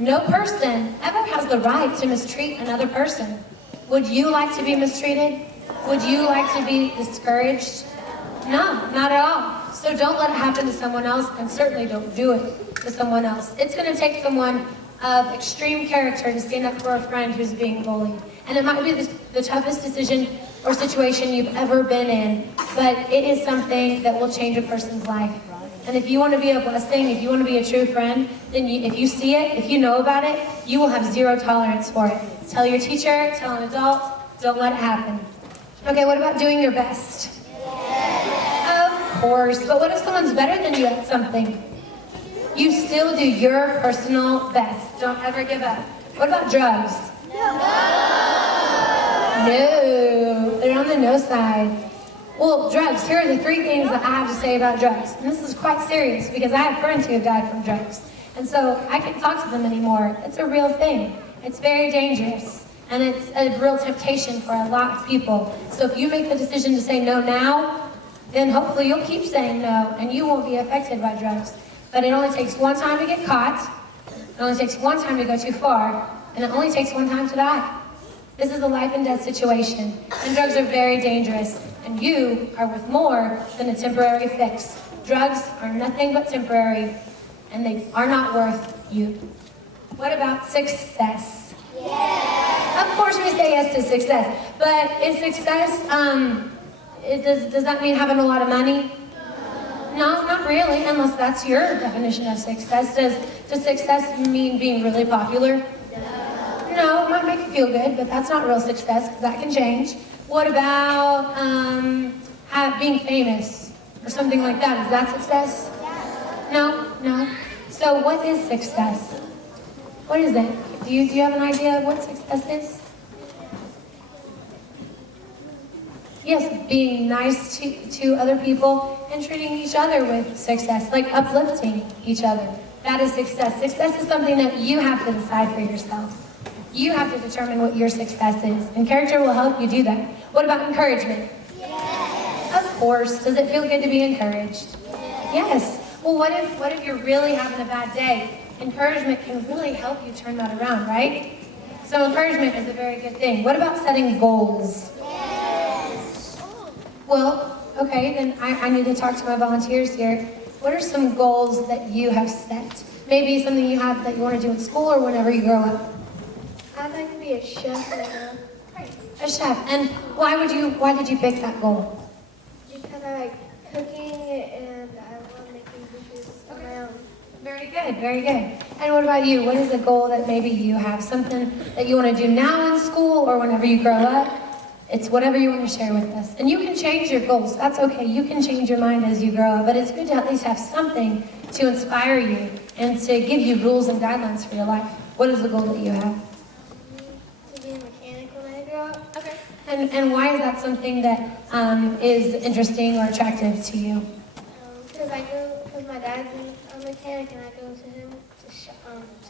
No person ever has the right to mistreat another person. Would you like to be mistreated? Would you like to be discouraged? No, not at all. So don't let it happen to someone else, and certainly don't do it to someone else. It's going to take someone of extreme character to stand up for a friend who's being bullied. And it might be the toughest decision or situation you've ever been in, but it is something that will change a person's life. And if you want to be a blessing, if you want to be a true friend, then if you see it, if you know about it, you will have zero tolerance for it. Tell your teacher, tell an adult, don't let it happen. Okay, what about doing your best? Of course, but what if someone's better than you at something? You still do your personal best. Don't ever give up. What about drugs? No, they're on the no side. Well, drugs, here are the 3 things that I have to say about drugs. And this is quite serious because I have friends who have died from drugs. And so I can't talk to them anymore. It's a real thing. It's very dangerous. And it's a real temptation for a lot of people. So if you make the decision to say no now, then hopefully you'll keep saying no and you won't be affected by drugs. But it only takes one time to get caught, it only takes one time to go too far, and it only takes one time to die. This is a life and death situation, and drugs are very dangerous, and you are worth more than a temporary fix. Drugs are nothing but temporary, and they are not worth you. What about success? Yes. Of course we say yes to success, but is success, does that mean having a lot of money? No, not really, unless that's your definition of success. Does success mean being really popular? No, it might make you feel good, but that's not real success, because that can change. What about being famous, or something like that? Is that success? No. So what is success? What is it? Do you have an idea of what success is? Yes, being nice to other people and treating each other with success, like uplifting each other. That is success. Success is something that you have to decide for yourself. You have to determine what your success is, and character will help you do that. What about encouragement? Yes. Of course. Does it feel good to be encouraged? Yes. Well, what if you're really having a bad day? Encouragement can really help you turn that around, right? So encouragement is a very good thing. What about setting goals? Well, okay, then I need to talk to my volunteers here. What are some goals that you have set? Maybe something you have that you want to do in school or whenever you grow up. I'd like to be a chef right now. Right, a chef. And why did you pick that goal? Because I like cooking and I love making dishes on my own. Very good, very good. And what about you? What is a goal that maybe you have? Something that you want to do now in school or whenever you grow up? It's whatever you want to share with us. And you can change your goals. That's okay. You can change your mind as you grow up. But it's good to at least have something to inspire you and to give you rules and guidelines for your life. What is the goal that you have? To be a mechanic when I grow up. Okay. And why is that something that is interesting or attractive to you? dad's a mechanic, and I go to him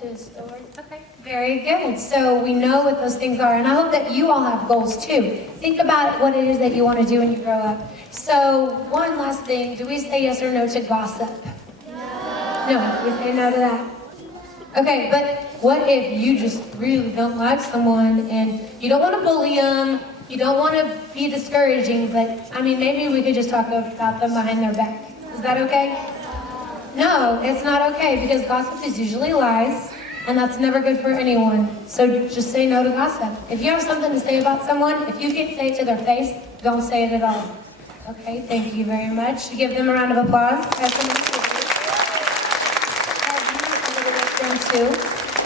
to the store. Okay, very good. So we know what those things are, and I hope that you all have goals too. Think about what it is that you want to do when you grow up. So one last thing, do we say yes or no to gossip? No, we say no to that. Okay, but what if you just really don't like someone and you don't want to bully them, you don't want to be discouraging, but I mean, maybe we could just talk about them behind their back. Is that okay? No, it's not okay because gossip is usually lies and that's never good for anyone. So just say no to gossip. If you have something to say about someone, if you can't say it to their face, don't say it at all. Okay, thank you very much. Give them a round of applause. Too.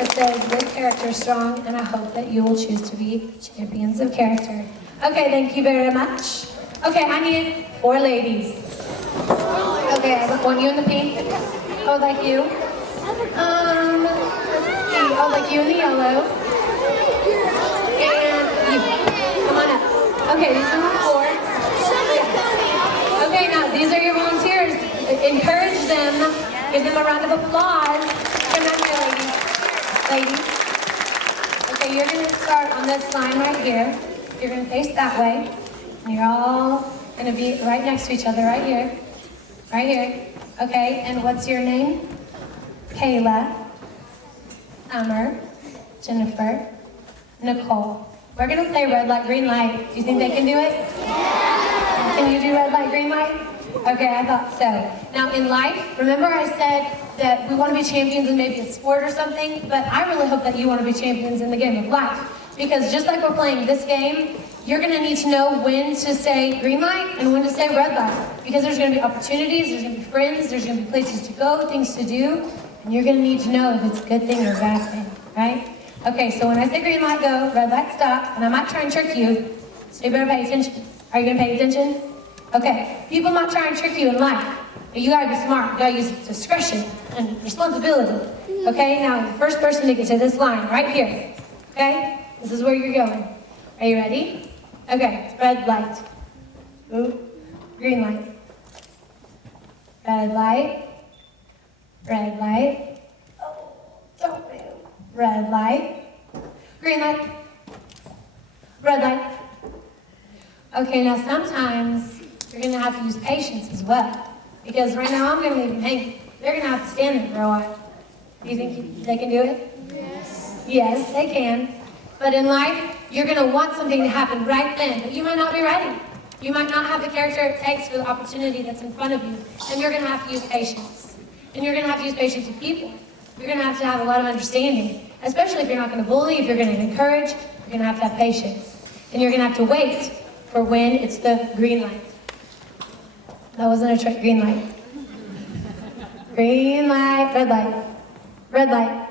It says, good character strong, and I hope that you will choose to be champions of character. Okay, thank you very much. Okay, I need 4 ladies. Okay, I want you in the pink. I would like you. Let's see. I would like you in the yellow. And you. Come on up. Okay, these are my 4. Yeah. Okay, now these are your volunteers. Encourage them. Give them a round of applause. Come on here, ladies. Ladies. Okay, you're going to start on this line right here. You're going to face that way. And you're all going to be right next to each other, right here. Right here. Okay, and what's your name? Kayla, Summer, Jennifer, Nicole. We're going to play red light, green light. Do you think they can do it? Yeah. Can you do red light, green light? Okay, I thought so. Now in life, remember I said that we want to be champions in maybe a sport or something, but I really hope that you want to be champions in the game of life. Because just like we're playing this game, you're going to need to know when to say green light and when to say red light. Because there's going to be opportunities, there's going to be friends, there's going to be places to go, things to do, and you're going to need to know if it's a good thing or a bad thing, right? Okay, so when I say green light, go, red light, stop, and I might try and trick you, so you better pay attention. Are you going to pay attention? Okay, people might try and trick you in life, but you gotta be smart. You gotta use discretion and responsibility. Okay, now the first person to get to this line, right here. Okay, this is where you're going. Are you ready? Okay, red light. Ooh, green light. Red light. Red light. Oh, don't move. Red light. Green light. Red light. Okay, now sometimes you're going to have to use patience as well. Because right now I'm going to leave them hanging. They're going to have to stand there for a while. Do you think they can do it? Yes. Yes, they can. But in life, you're going to want something to happen right then. But you might not be ready. You might not have the character it takes for the opportunity that's in front of you. And you're going to have to use patience. And you're going to have to use patience with people. You're going to have a lot of understanding. Especially if you're not going to bully, if you're going to encourage, you're going to have patience. And you're going to have to wait for when it's the green light. That wasn't a trick. Green light. Green light. Red light. Red light.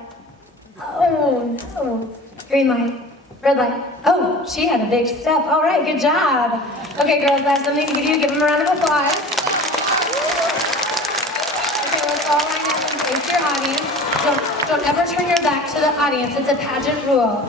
Oh, no. Green light. Red light. Oh, she had a big step. All right, good job. Okay, girls, I have something to give you. Give them a round of applause. Okay, let's all line up and face your audience. Don't ever turn your back to the audience. It's a pageant rule.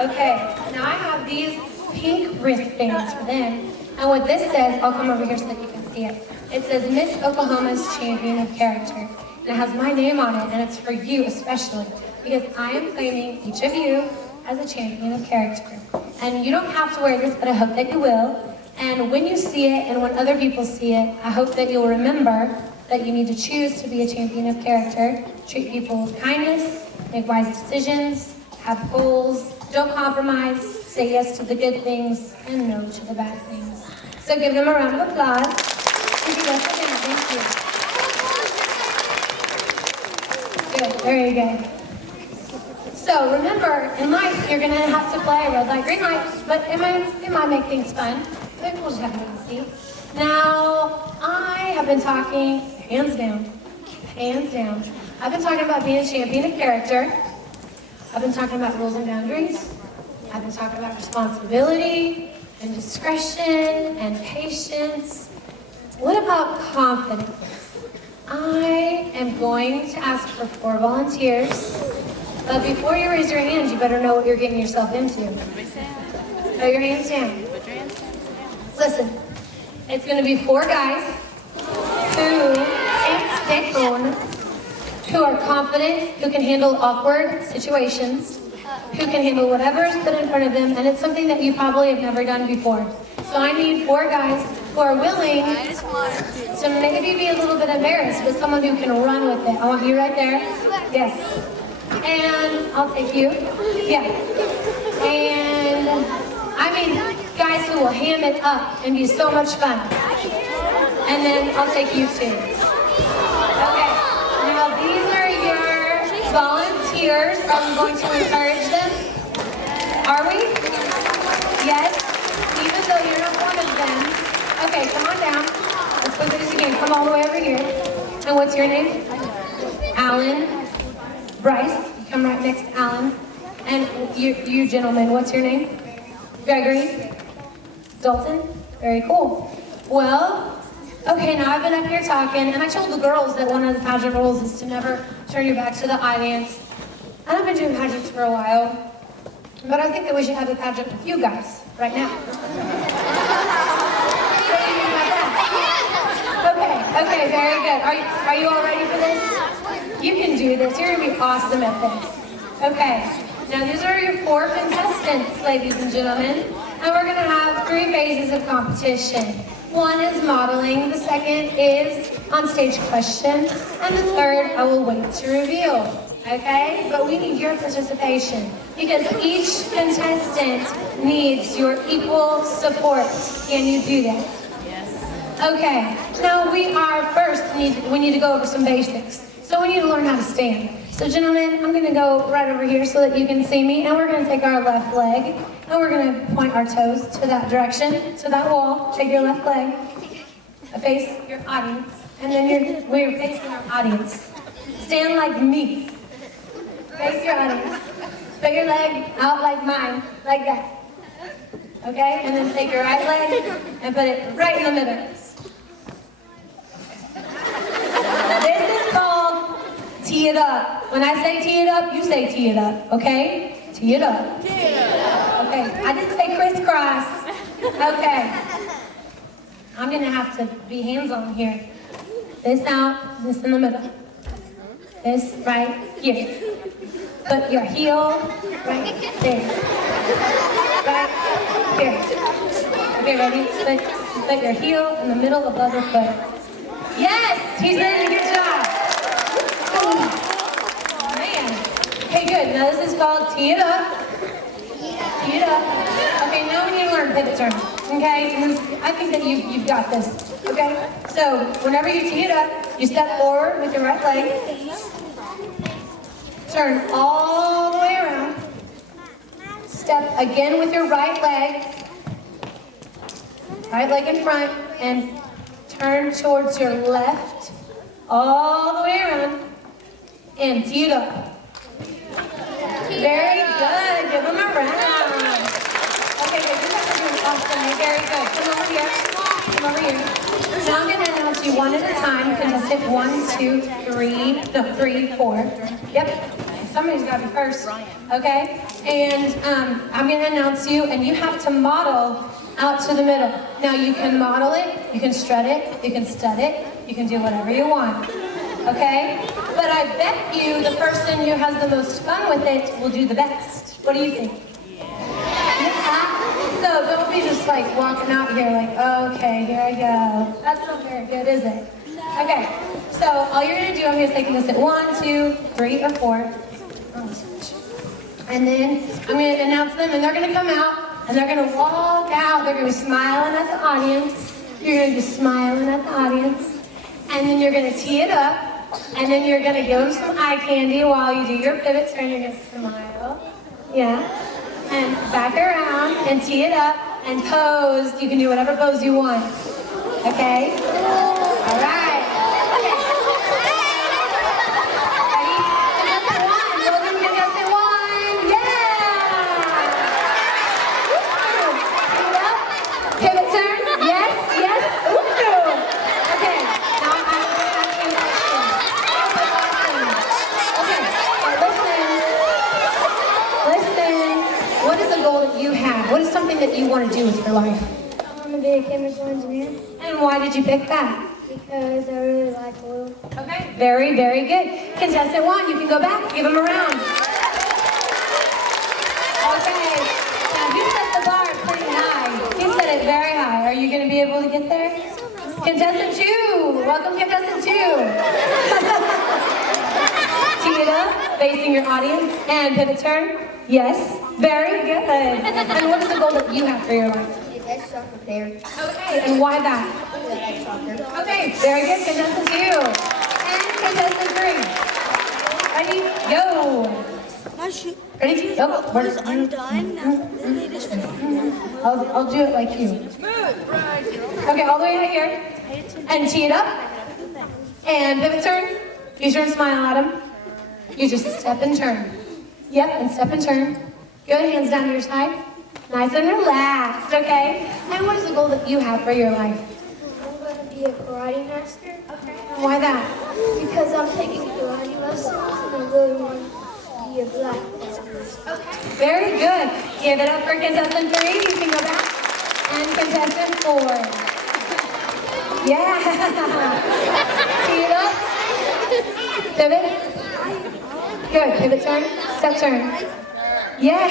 Okay, now I have these pink wristbands for them. And what this says, I'll come over here so that you can see it. It says Miss Oklahoma's Champion of Character. And it has my name on it, and it's for you especially. Because I am claiming each of you as a champion of character. And you don't have to wear this, but I hope that you will. And when you see it, and when other people see it, I hope that you'll remember that you need to choose to be a champion of character, treat people with kindness, make wise decisions, have goals, don't compromise, say yes to the good things, and no to the bad things. So give them a round of applause. Thank you. Good, very good. So remember, in life, you're going to have to play red light, green light, but it might make things fun. But we'll just have to see. Now, I have been talking, hands down, I've been talking about being a champion of character. I've been talking about rules and boundaries. I've been talking about responsibility and discretion and patience. What about confidence? I am going to ask for 4 volunteers. But before you raise your hands, you better know what you're getting yourself into. Put your hands down. Listen, it's going to be 4 guys who can't down, who are confident, who can handle awkward situations, who can handle whatever is put in front of them, and it's something that you probably have never done before. So I need 4 guys who are willing to maybe be a little bit embarrassed, but someone who can run with it. I want you right there. Yes. And I'll take you. Yeah. And I mean, guys who will ham it up and be so much fun. And then I'll take you too. Okay. Now these are your volunteers. Are we going to encourage them? Are we? Yes? Even though you're not one of them. Okay, come on down. Let's go through this again. Come all the way over here. And what's your name? Alan. Bryce. You come right next to Alan. And you gentlemen, what's your name? Gregory. Dalton. Very cool. Well, okay, now I've been up here talking, and I told the girls that one of the pageant rules is to never turn your back to the audience. And I've been doing pageants for a while, but I think that we should have a pageant with you guys right now. Okay, very good. Are you all ready for this? You can do this. You're gonna be awesome at this. Okay. Now these are your 4 contestants, ladies and gentlemen, and we're gonna have 3 phases of competition. One is modeling, the second is on-stage question, and the third I will wait to reveal, okay? But we need your participation because each contestant needs your equal support. Can you do that? Yes. Okay, now we need to go over some basics. So we need to learn how to stand. So gentlemen, I'm gonna go right over here so that you can see me, and we're gonna take our left leg, and we're gonna point our toes to that direction, to that wall. Take your left leg, face your audience, and then we're facing our audience. Stand like me. Face your audience. Put your leg out like mine, like that. Okay, and then take your right leg and put it right in the middle. This is called tee it up. When I say tee it up, you say tee it up, okay? Tee it up. Tee it up. Okay, I didn't say crisscross. Okay. I'm gonna have to be hands-on here. This out, this in the middle. This right here. Put your heel right there. Right here. Okay, ready? Put your heel in the middle of the other foot. Yes! He's in. Good job. Oh, man. Okay, good. Now this is called tee it up. Tee it up. Okay, now we need to learn pivot turn. Okay? And I think that you've got this. Okay? So, whenever you tee it up, you step forward with your right leg. Turn all the way around. Step again with your right leg. Right leg in front. And turn towards your left. All the way around. And tee it up. Very good. Give them a round. Okay, good. You guys are doing awesome. You're very good. Come over here. Come over here. Now I'm going to announce you one at a time. Contestant 1, 2, 3. No, 3, 4. Yep. Somebody's got to be first. Okay? And I'm going to announce you, and you have to model out to the middle. Now you can model it, you can strut it, you can stud it, you can do whatever you want. Okay? But I bet you the person who has the most fun with it will do the best. What do you think? Yeah. So don't be just like walking out here like, okay, here I go. That's not very good, is it? Okay. So all you're gonna do, I'm gonna take this at 1, 2, 3, or 4. And then I'm gonna announce them and they're gonna come out and they're gonna walk out. They're gonna be smiling at the audience. You're gonna be smiling at the audience. And then you're gonna tee it up. And then you're gonna give them some eye candy while you do your pivot turn. You're gonna smile. Yeah. And back around and tee it up and pose. You can do whatever pose you want. Okay? All right. Ready? Contestant 1. Welcome contestant 1. Yeah! Tee it up. Pivot turn. Yes, yes. Ooh. Okay. Now I'm gonna ask you a question. Okay. Listen. What is a goal that you have? What is something that you want to do with your life? I want to be a chemical engineer And why did you pick that? Because I really like blue. Okay, very, very good. Contestant 1, you can go back, give him a round. Okay, now you set the bar pretty high. You set it very high. Are you going to be able to get there? Contestant 2, welcome contestant 2. Tee it up, facing your audience, and pivot turn. Yes, very good. And what is the goal that you have for your life? Best soccer player. Okay, and why that? I like soccer. Okay, very good. Contestant 2. And contestant 3. Ready? Go. Ready? Go. Because I'm done now. Then they just I'll do it like you. Okay, all the way right here. And tee it up. And pivot turn. Be sure to smile at him. You just step and turn. Yep, and step and turn. Good, hands down to your side. Nice and relaxed, okay? And what is the goal that you have for your life? I'm going to be a karate master. Okay. Why that? Because I'm taking karate lessons and I really want to be a black belt. Okay. Very good. Give it up for contestant 3. You can go back. And contestant 4. Yeah. Tee it up. Pivot. Good. Pivot turn. Step turn. Yes.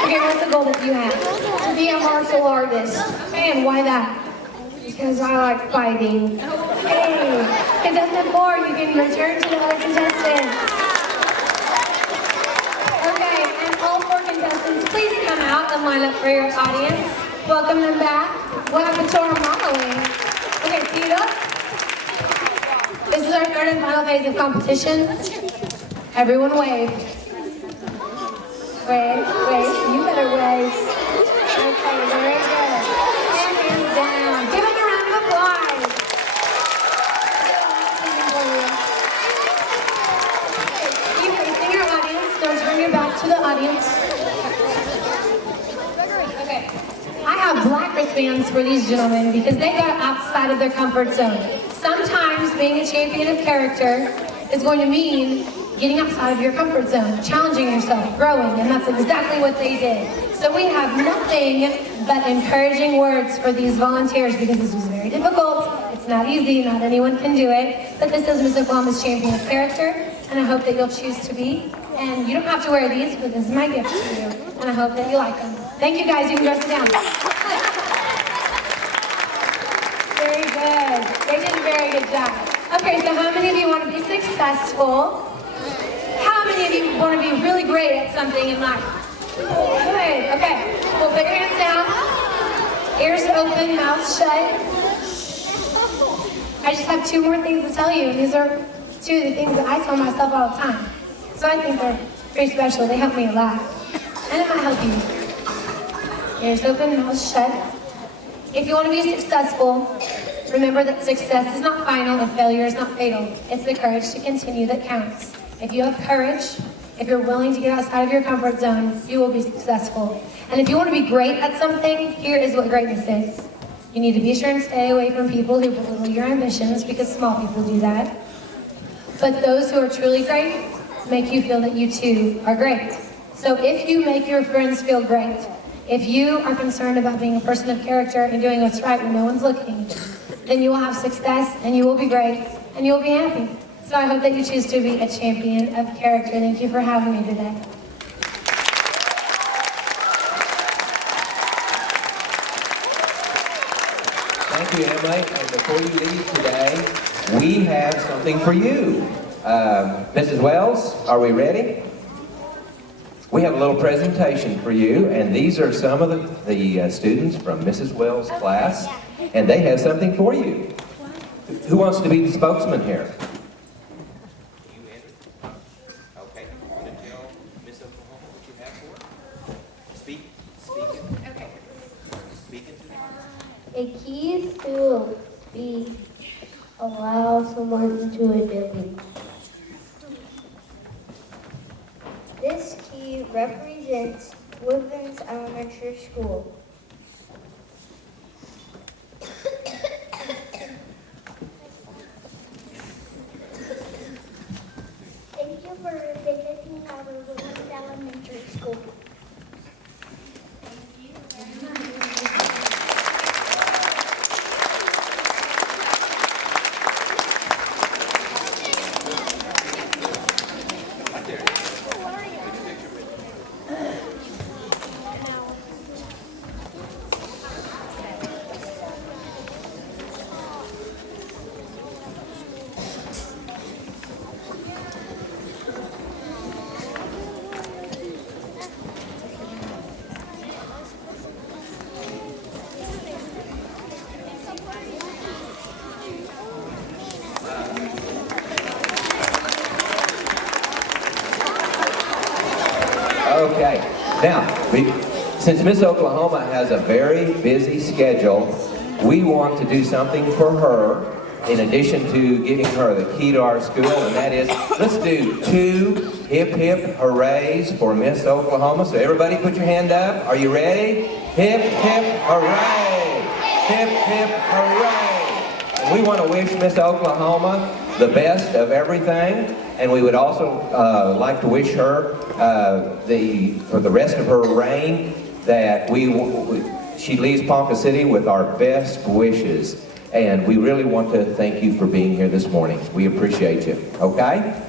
Okay, what's the goal that you have? To be a martial artist. Okay, and why that? Because I like fighting. Okay. Contestant 4, you can return to the other contestants. Okay, and all 4 contestants, please come out and line up for your audience. Welcome them back. What happened to our modeling? Okay, tee it up. This is our 3rd and final phase of competition. Everyone wave. Wave, you better wave. Okay, very good. And hands down. Give them a round of applause. Keep facing your audience. Don't turn your back to the audience. Okay. I have black wristbands for these gentlemen because they got outside of their comfort zone. Sometimes being a champion of character is going to mean getting outside of your comfort zone, challenging yourself, growing, and that's exactly what they did. So we have nothing but encouraging words for these volunteers because this was very difficult. It's not easy, not anyone can do it, but this is Miss Oklahoma's champion of character, and I hope that you'll choose to be. And you don't have to wear these, but this is my gift to you, and I hope that you like them. Thank you guys, you can go sit down. Very good. They did a very good job. Okay, so how many of you want to be successful? How many of you want to be really great at something in life? Good. Okay. Well, put your hands down. Ears open, mouth shut. I just have 2 more things to tell you. These are 2 of the things that I tell myself all the time. So I think they're pretty special. They help me a lot. And it might help you. Ears open, mouth shut. If you want to be successful, remember that success is not final and failure is not fatal. It's the courage to continue that counts. If you have courage, if you're willing to get outside of your comfort zone, you will be successful. And if you want to be great at something, here is what greatness is. You need to be sure and stay away from people who belittle your ambitions because small people do that. But those who are truly great make you feel that you too are great. So if you make your friends feel great, if you are concerned about being a person of character and doing what's right when no one's looking, then you will have success and you will be great and you will be happy. So I hope that you choose to be a champion of character. Thank you for having me today. Thank you, Emily. And before you leave today, we have something for you. Mrs. Wells, are we ready? We have a little presentation for you, and these are some of the students from Mrs. Wells' class, and they have something for you. Who wants to be the spokesman here? Okay, you want to tell Miss Oklahoma what you have for her? Speak it. Okay. Speak it to them. A key is to be allow someone into a building. This key represents Woodlands Elementary School. Thank you for visiting our Woodlands Elementary School. Now, since Miss Oklahoma has a very busy schedule, we want to do something for her in addition to giving her the key to our school, and that is, let's do 2 hip hip hoorays for Miss Oklahoma. So everybody put your hand up. Are you ready? Hip hip hooray! Hip hip hooray! And we want to wish Miss Oklahoma the best of everything, and we would also like to wish her for the rest of her reign that she leaves Ponca City with our best wishes. And we really want to thank you for being here this morning. We appreciate you, okay?